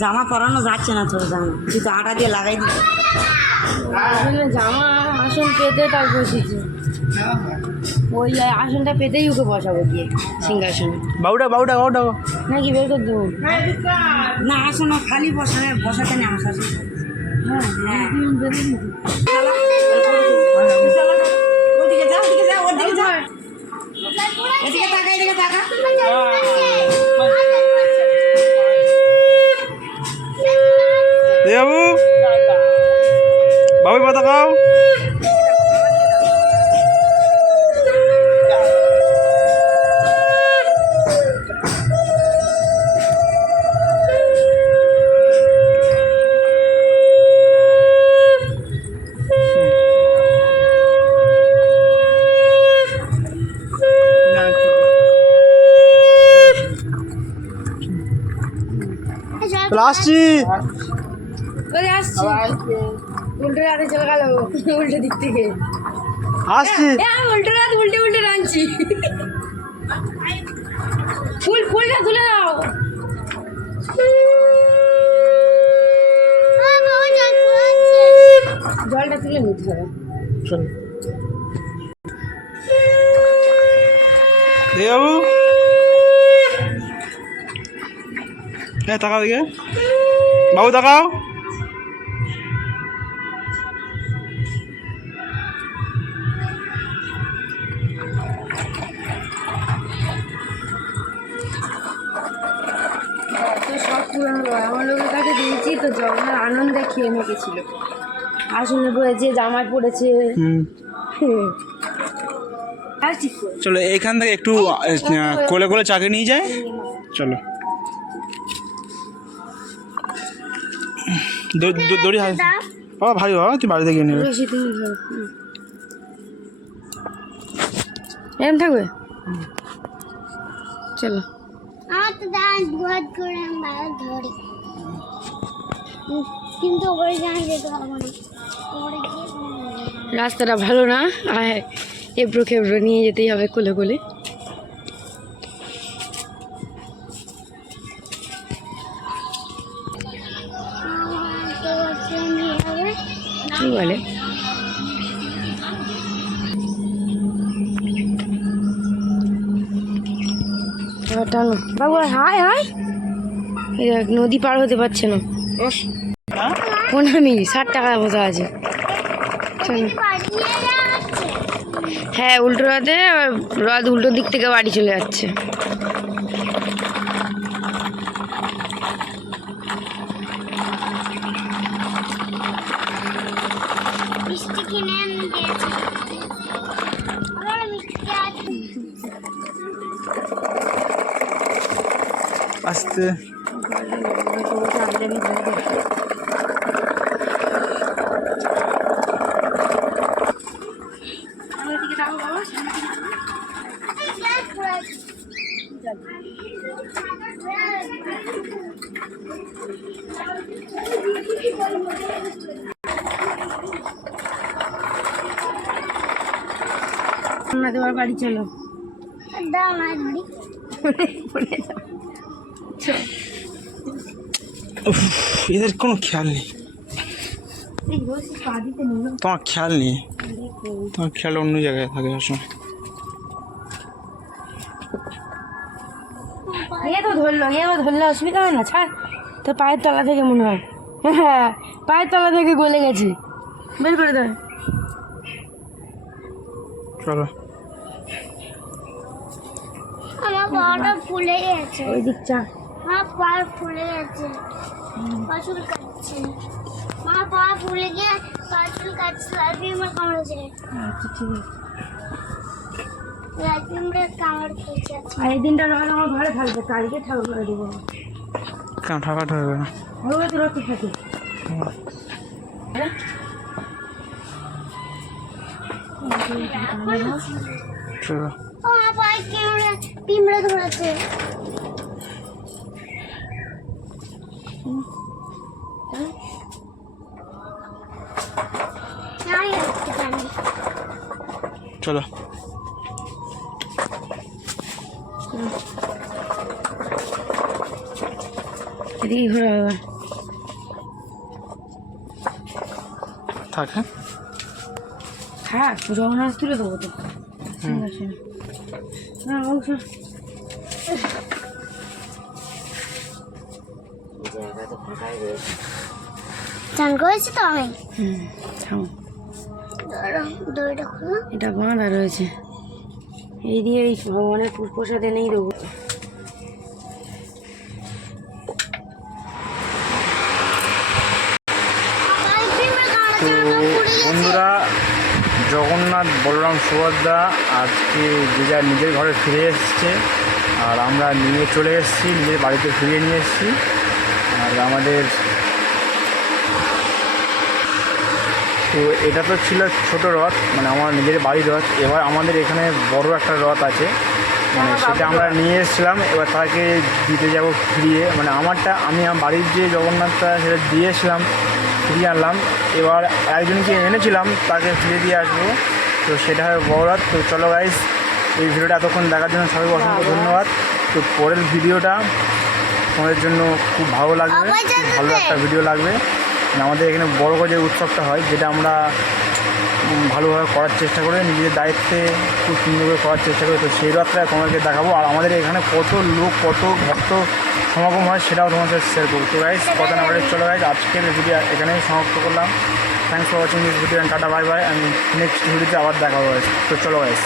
জামা পরানো যাচ্ছে না তোর জামা, তুই তো আটা দিয়ে লাগাই দিবি। জামা আসন পেতে তার বসেছি, ওই আসনটা পেতেই ওকে বসাবো গিয়ে সিংহাসনে। বাবুটা বাবুটা বাবুটা নাকি বের করে দেবো? না আসো না, খালি বসাতে নেই আমার শাশুড়ি। হ্যাঁ হ্যাঁ, ওদিকে যা ওদিকে যা ওদিকে যা, এদিকে তাকা এদিকে তাকা। বাবু বাবু পাতা খাও। আসছি ওই আসছি, উল্টো রাতে চলে গেল, উল্টো দিক থেকে আসছি। উল্টো রাত উল্টে উল্টে রাঁধছি। ফুলটা তুলে দাও। জলটা তুলে নিতে হবে। বাবু হ্যাঁ তাকাও দিকে, বাবু তাকাও। তো সব পুরানো আমার লোকের কাছে দিয়েছি তো, জগন্নাথ আনন্দে খেয়ে মেখেছিল। আসনে পড়েছে, জামায় পড়েছে। আর ঠিক করে চলো এইখান থেকে একটু কোলে কোলে চাকে নিয়ে যায়। চলো দড়ি হাই বাবা, ভাই বাবা তুই বাড়িতে গিয়ে নেবে। বেশি তুমি ধরো। এরম থাকবে, চলো। আমার তো দাঁত ভোট করে আমি বাইরে ধরি, কিন্তু ওপরে জানি যেতে পারবো না, ওপরে গিয়ে রাস্তাটা ভালো না, আর এবড়ো খেবড়ো নিয়ে যেতেই হবে কোলে কোলে। তো হচ্ছে নিয়ে যাবে। কি বলে টানো বাবু, হায় হায়, এই দেখ, নদী পার হতে পারছে না। কোন আমি 60 টাকা মতো আছে। চলো, পাঠিয়ে যাচ্ছে। হ্যাঁ উল্টো রাতে রাত উল্টো দিক থেকে বাড়ি চলে যাচ্ছে। মিষ্টি কিনে আমি দিয়েছি, আমার মিষ্টি আছে। আস্তে না, তোমার বাড়ি চলো। দাও না ধরি। এদের কোনো খেয়াল নেই, তোমার খেয়াল নেই, তোমার খেয়াল অন্য জায়গায় থাকে সবসময়। এ তো ধরলো, ধরলে অসুবিধা হয় না, ছাড়। তো পায়ের তলা থেকে মনে হয়, হ্যাঁ পায়ের তলা থেকে গলে গেছে, বের করে দেয়। চলো আমার পাটা ফুলে গেছে, ওই দিকটা আমার পা ফুলে গেছে, পাচুল কাটছে, মা পা ফুলে গিয়ে পাচুল কাটছে, লালপিমড়ে কামড়েছে, আচ্ছা ঠিক আছে। লালপিমড়ে কামড় খেয়েছে। আর এই দিনটা নয় আমার ঘরে থাকবে, কালকে ঠাকুর করে দেবো। কেন ঠাকাটা হবে না? ওগুলো তো রক্ত থাকে। চলো ও আমার পায়ে পিমড়ে ধরেছে। চলো এদিকে ঘোরা হবে থাক। হ্যাঁ হ্যাঁ জগন্নাথ তুলে দেবো তো ঠিক আছে না অবশ্য চান করেছি তো আমি থামো দড়িটা খুলো এটা বাঁধা রয়েছে এই দিয়ে এই ভগবানের প্রসাদ এনেই দেবো তো বন্ধুরা, জগন্নাথ বলরাম সুভদ্রা আজকে যে যার নিজের ঘরে ফিরে এসছে, আর আমরা নিয়ে চলে এসেছি, নিজের বাড়িতে ফিরিয়ে নিয়ে এসেছি। আর আমাদের তো এটা তো ছিল ছোট রথ, মানে আমার নিজের বাড়ির রথ। এবার আমাদের এখানে বড় একটা রথ আছে, মানে সেটা আমরা নিয়ে এসেছিলাম। এবার তাকে দিতে যাব ফিরিয়ে, মানে আমারটা আমি আমার বাড়ির যে জগন্নাথটা সেটা দিয়েছিলাম, ফিরিয়ে আনলাম। এবার একজনকে এনেছিলাম তাকে ফিরে দিয়ে আসবো, তো সেটা হয় বড় রথ। তো চলো গাইস, এই ভিডিওটা এতক্ষণ দেখার জন্য সবাইকে অসংখ্য ধন্যবাদ। তো পরের ভিডিওটা তোমাদের জন্য খুব ভালো লাগবে, খুব ভালো একটা ভিডিও লাগবে। আমাদের এখানে বড় করে যে উৎসবটা হয়, যেটা আমরা ভালোভাবে করার চেষ্টা করে নিজের দায়িত্বে খুব সুন্দর করে করার চেষ্টা করি, তো সেই রথটা তোমাদেরকে দেখাবো। আর আমাদের এখানে কত লোক, কত ভক্ত সমাগম হয় সেটাও তোমাদের শেয়ার করবো। তো গাইস, কথা না বলে চলো গাইস, আজকের ভিডিও এখানেই সমাপ্ত করলাম। Thanks for watching this video and tata bye bye. আমি নেক্সট ভিডিওতে আবার দেখা হবে। তো চলো গাইস।